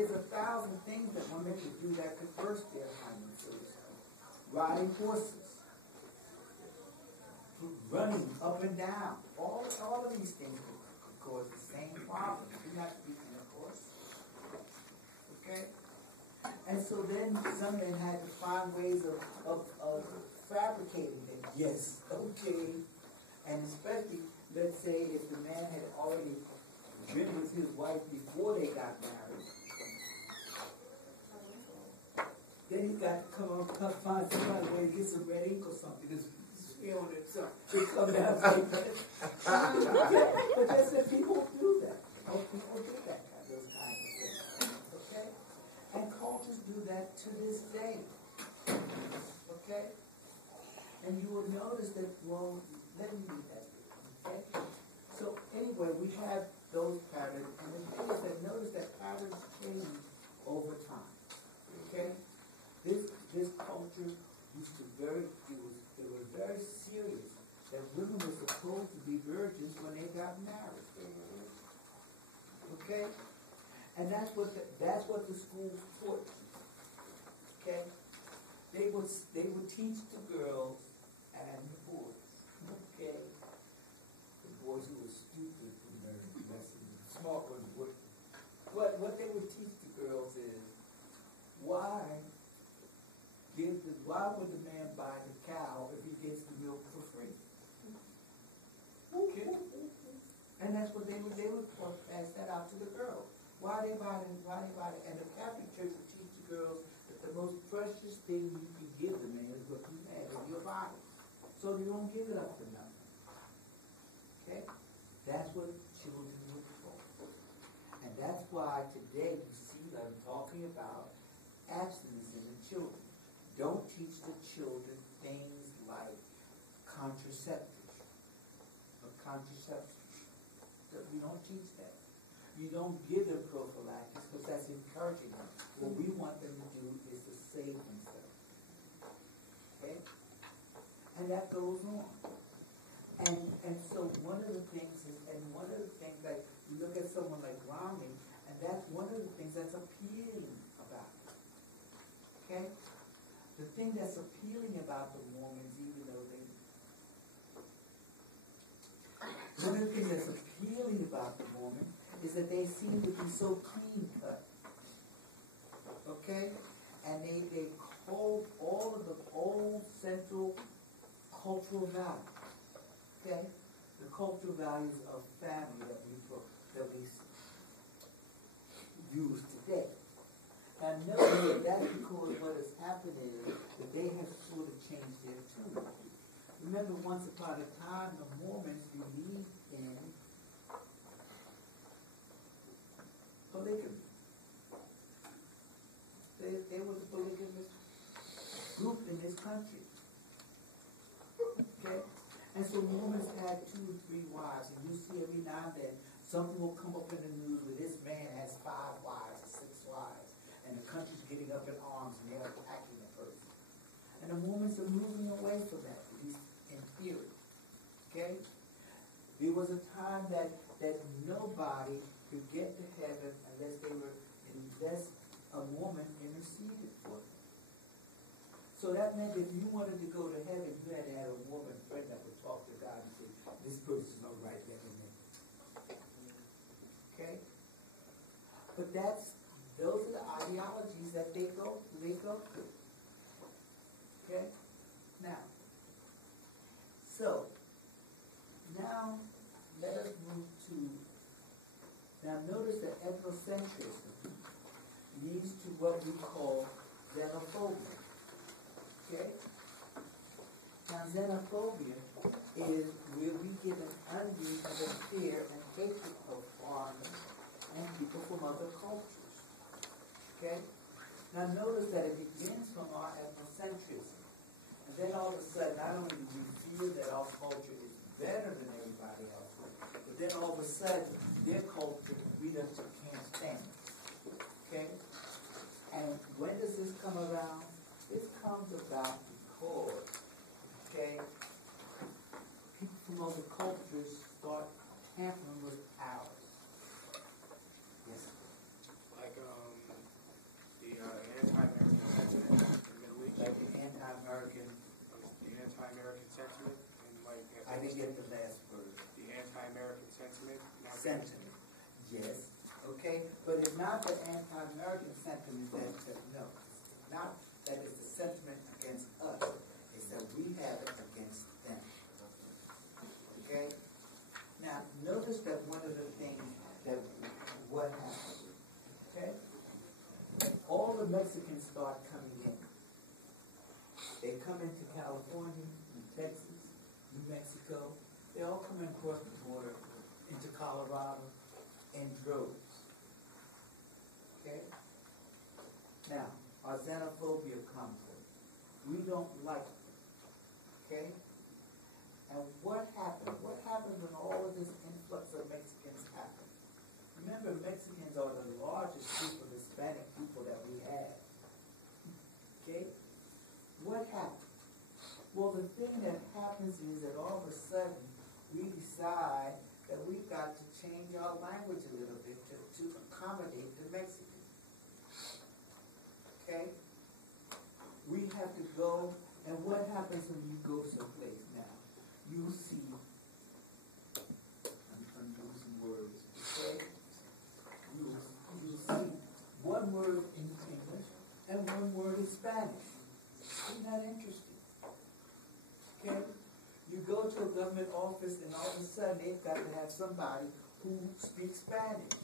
there's 1,000 things that women could do that could burst their hymen, so to speak. Riding horses, running up and down, all of these things could cause the same problem. You're not speaking of course. Okay? And so then some men had to find ways of fabricating things. Yes, okay. And especially, let's say if the man had already been with his wife before they got married, then he got to come find somebody where he gets some red ink or something to spill on himself. To come down like that. But that's that people do that. People do that, those kinds of things. Okay? And cultures do that to this day. Okay? And you will notice that, well, let me read that. Okay? So anyway, we have those patterns, and the thing is that notice that patterns change over time. Okay? This culture used to it was very serious that women were supposed to be virgins when they got married. Okay? And that's what the schools taught. Okay? They would teach the girls and the boys. Okay? The boys who were stupid and the smart ones would. But what they would teach the girls is why would the man buy the cow if he gets the milk for free? Okay? And that's what they would pass that out to the girls. Why they buy it? And the Catholic Church would teach the girls that the most precious thing you can give the man is what you have in your body. So you don't give it up for nothing. Okay? That's what children look for. And that's why today you see that I'm talking about abstinence in the children. Don't teach the children things like contraceptives. You don't teach that. You don't give them prophylactics because that's encouraging them. What we want them to do is to save themselves. Okay? And that goes on. And so one of the things that you look at someone like Romney, and that's one of the things that's appealing about it. Okay? The thing that's appealing about the Mormons, even though one of the things that's appealing about the Mormons is that they seem to be so clean cut. Okay? And they hold all of the old central cultural values. Okay? The cultural values of family that we use today. And notice that's because what has happened is that they have sort of changed their tune. Remember, once upon a time, the Mormons believed in polygamy. They were the polygamous group in this country. Okay? And so Mormons had 2 or 3 wives, and you see every now and then something will come up in the news where this man has 5 wives or 6 wives. And the country's getting up in arms and they're attacking the person. And the Mormons are moving away from that, at least in theory. Okay? There was a time that nobody could get to heaven unless a woman interceded for them. So that meant if you wanted to go to heaven, you had to have a woman friend that would talk to God and say, this person's not right there with me. Okay? But those are the ideologies that they go through. Okay? Now let us move to, notice that ethnocentrism leads to what we call xenophobia. Okay? Now xenophobia is where we give an undue of a fear and hatred of foreigners and people from other cultures. Okay? Now notice that it begins from our ethnocentrism. And then all of a sudden, not only do we feel that our culture is better than everybody else, but then all of a sudden, their culture, we just can't stand it. Okay? And when does this come around? This comes about because, okay, people from other cultures start tampering with ours. Yes. Like Sentiment? Not Sentiment, yes, okay? But it's not the anti-American sentiment no. It's not that it's the sentiment against us. It's that we have it against them. Okay? Now, notice that one of the things that what happened, okay? All the Mexicans start coming in. They come into California, New Texas, New Mexico. They all come across the border into Colorado in droves. Okay? Now, our xenophobia comes in. We don't like it. Okay? And what happened? What happened when all of this influx of Mexicans happened? Remember, Mexicans are the largest group of Hispanic people that we have. Okay? What happened? Well, the thing that happens is that all of a sudden, we decide that we've got to change our language a little bit to accommodate the Mexicans. Okay? We have to go, and what happens when you go someplace now? You see, I'm using words, okay? You see one word in English and one word in Spanish. Isn't that interesting? Okay? You go to a government office and all of a sudden they've got to have somebody who speaks Spanish.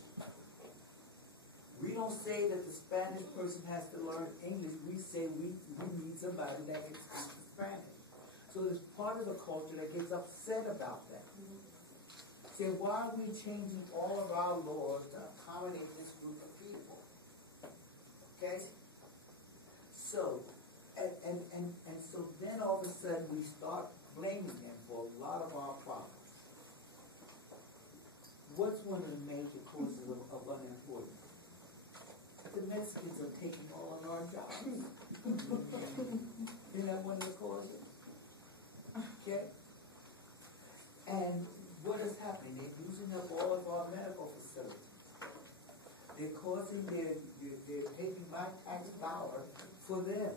We don't say that the Spanish person has to learn English. We say we need somebody that can speak Spanish. So there's part of the culture that gets upset about that. Say, why are we changing all of our laws to accommodate this group of people? Okay? So, and so then all of a sudden we start blaming them for a lot of our problems. What's one of the major causes of unemployment? The Mexicans are taking all of our jobs. Isn't that one of the causes? Okay? And what is happening? They're using up all of our medical facilities. They're causing they're taking my tax dollar for them.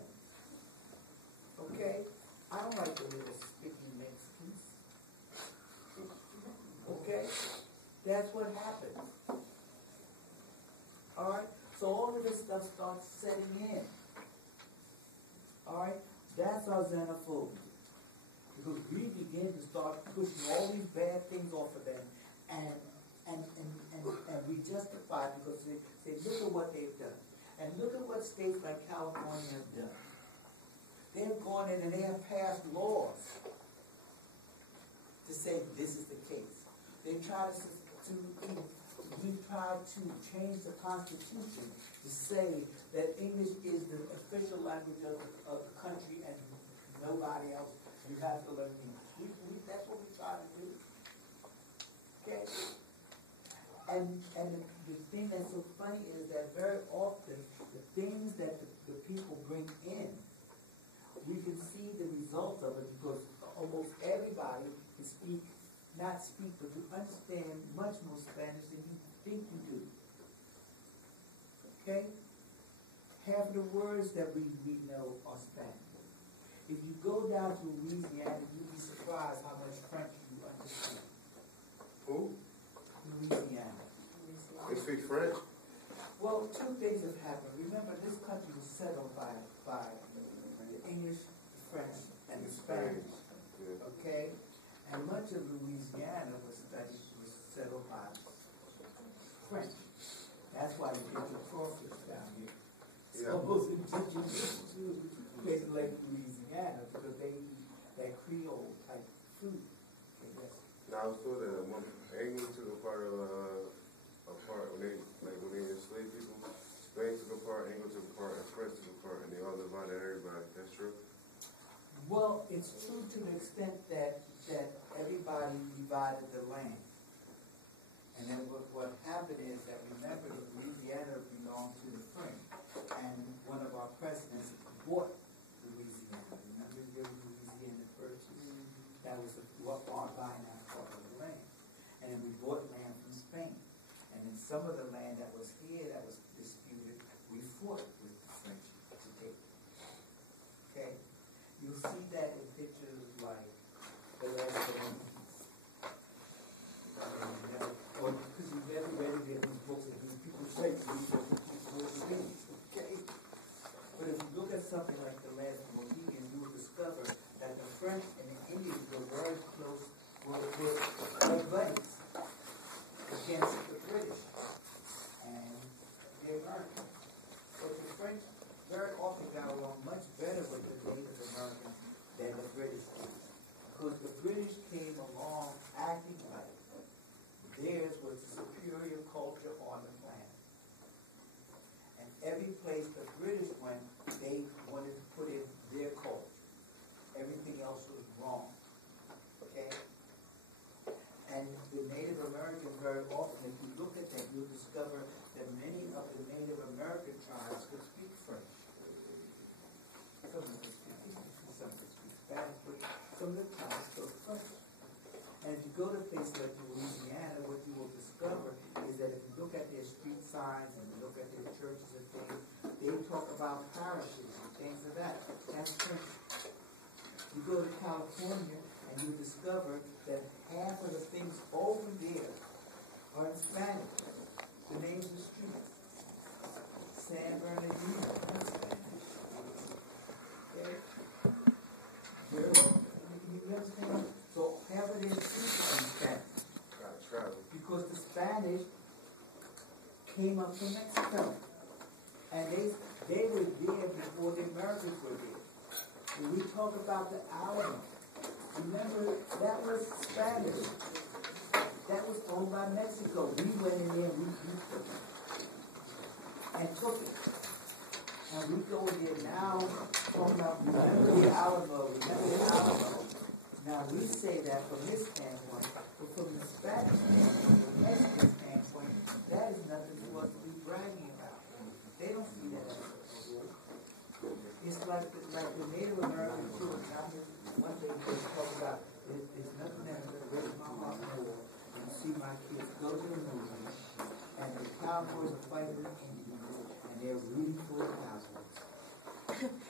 Okay? I don't like the little sticky Mexicans. Okay? That's what happens. Alright? So all of this stuff starts setting in. Alright? That's our xenophobia. Because we begin to start pushing all these bad things off of them and we justify it because they say, look at what they've done. And look at what states like California have done. They have gone in and they have passed laws to say this is the case. They try we try to change the Constitution to say that English is the official language of the country and nobody else. You have to learn English. That's what we try to do. Okay? And the thing that's so funny is that very often the things that the people bring in, we can see the results of it because almost everybody can not speak, but to understand much more Spanish than you think you do. Okay? Half of the words that we know are Spanish. If you go down to Louisiana, you'd be surprised how much French you understand. Who? Louisiana. They speak French? Well, two things have happened. Remember, this country was settled by the English, the French, and the Spanish. Yeah. Okay? And much of Louisiana was settled by French. That's why you get your crawfish down here. Yeah. Almost indigenous to places like Louisiana because they eat that Creole type food. Okay, Now I was told that when England took a part when they enslaved people, Spain took a part, England took a part, and France took a part, and they all divided everybody. That's true? well, it's true to the extent that everybody divided the land. And then what happened is that, remember, that Louisiana belonged to the French. And one of our presidents bought Louisiana. Remember the Louisiana Purchase? That was our buying out part of the land. And then we bought land from Spain. And then some of the land that was here that was disputed, we fought with the French to take. Okay? You'll see that in pictures like the last of the superior culture on the planet. And every place the British went, they wanted to put in their culture. Everything else was wrong. Okay? And the Native American, very often, if you look at that, you'll discover that many of the Native American tribes could speak French. Some could speak English, some could speak Spanish, but some of the tribes spoke French. And if you go to places like Louisiana, what you will discover is that if you look at their street signs and you look at their churches and things, they talk about parishes and things of that. That's French. You go to California and you discover that half of the things over there are in Spanish. The names of streets. San Bernardino, that's Spanish. Okay? You understand? So half of their streets are in Spanish. Because the Spanish came up from Mexico. And they were there before the Americans were there. When we talk about the Alamo, remember that was Spanish. That was owned by Mexico. We went in there and we beat them and took it. And we go there now talking about remember the Alamo, remember the Alamo. Now we say that from this standpoint, but from the Spanish standpoint, the Mexican standpoint, that is nothing for us to be bragging about. They don't see that as a good. It's like the Native American children. One thing they talk about, there's nothing that's going to break my heart more than see my kids go to the movies and the cowboys are fighting the Indians and they're rooting for the cowboys.